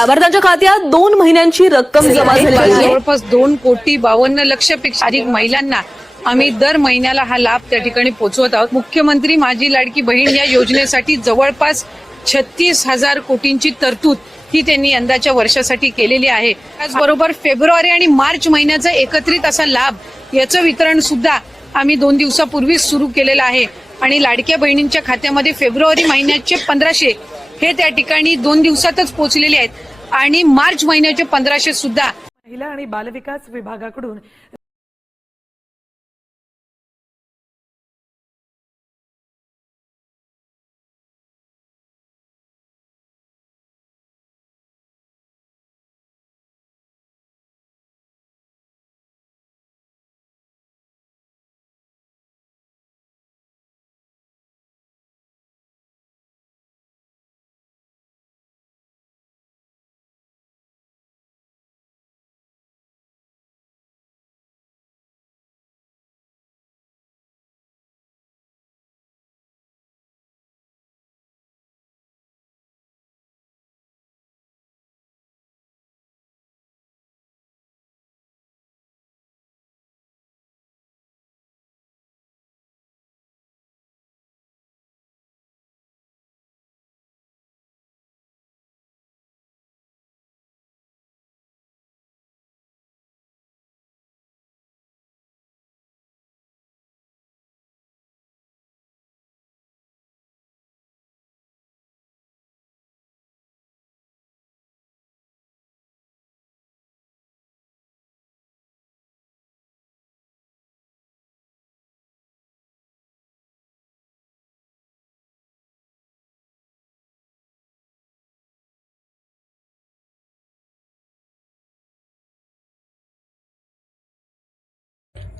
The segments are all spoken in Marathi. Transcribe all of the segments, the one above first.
लाभार्थ्यांच्या खात्यात 2 महिन्यांची रक्कम जमा झाली आहे. जवळपास 2,52,00,000 पेक्षा अधिक महिलांना आम्ही दर महिन्याला हा लाभ त्या ठिकाणी पोहोचवत आहोत. मुख्यमंत्री माझी लाडकी बहीण या योजनेसाठी जवळपास 36,000 कोटींची तरतूद ही त्यांनी यंदाच्या वर्षासाठी केलेली आहे. त्याचबरोबर फेब्रुवारी आणि मार्च महिन्याचा एकत्रित असा लाभ याचं वितरण सुद्धा आम्ही 2 दिवसापूर्वीच सुरू केलेलं आहे आणि लाडक्या बहिणींच्या खात्यामध्ये फेब्रुवारी महिन्याचे 1,500 हे त्या ठिकाणी 2 दिवसातच पोहोचलेले आहेत आणि मार्च महिन्याचे 1,500 सुद्धा महिला आणि बालविकास विभागाकडून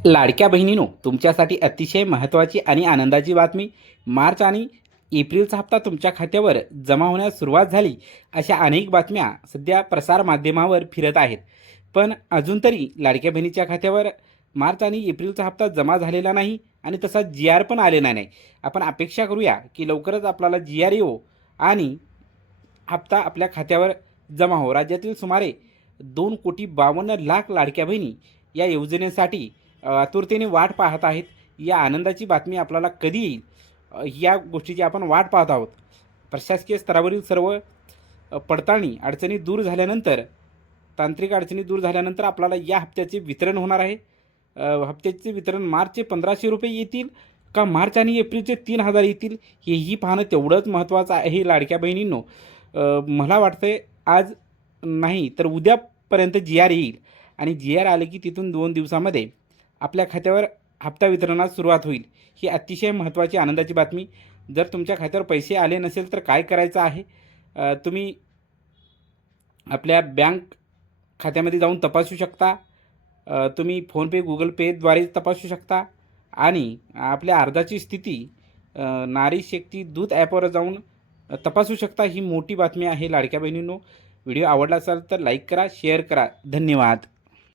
लाडक्या बहिणींनो, तुमच्यासाठी अतिशय महत्त्वाची आणि आनंदाची बातमी. मार्च आणि एप्रिलचा हप्ता तुमच्या खात्यावर जमा होण्यास सुरुवात झाली अशा अनेक बातम्या सध्या प्रसारमाध्यमावर फिरत आहेत. पण अजून तरी लाडक्या बहिणीच्या खात्यावर मार्च आणि एप्रिलचा हप्ता जमा झालेला नाही आणि तसा GR पण आलेला नाही. आपण अपेक्षा करूया की लवकरच आपल्याला GR येवो आणि हप्ता आपल्या खात्यावर जमा हो. राज्यातील सुमारे 2,52,00,000 लाडक्या बहिणी या योजनेसाठी आतुरतेने वाट पाहत आहेत. या आनंदाची बातमी आपल्याला कधी येईल या गोष्टीची आपण वाट पाहत आहोत. प्रशासकीय स्तरावरील सर्व पडताळणी अडचणी दूर झाल्यानंतर, तांत्रिक अडचणी दूर झाल्यानंतर आपल्याला या हप्त्याचे वितरण होणार आहे. हप्त्याचे वितरण मार्चचे 1,500 रुपये येतील का मार्च आणि एप्रिलचे 3,000 येतील हेही पाहणं तेवढंच महत्त्वाचं आहे लाडक्या बहिणींनो. मला वाटतंय आज नाही तर उद्यापर्यंत GR येईल आणि GR आले की तिथून 2 दिवसामध्ये आपल्या खात्यावर हप्ता वितरणास सुरुवात होईल. ही अतिशय महत्त्वाची आनंदाची बातमी. जर तुमच्या खात्यावर पैसे आले नसेल तर काय करायचं आहे, तुम्ही आपल्या बँक खात्यामध्ये जाऊन तपासू शकता. तुम्ही फोनपे, गुगल पेद्वारे तपासू शकता आणि आपल्या अर्जाची स्थिती नारी शक्ती दूत ॲपवर जाऊन तपासू शकता. ही मोठी बातमी आहे लाडक्या बहिणींनो. व्हिडिओ आवडला असेल तर लाईक करा, शेअर करा. धन्यवाद.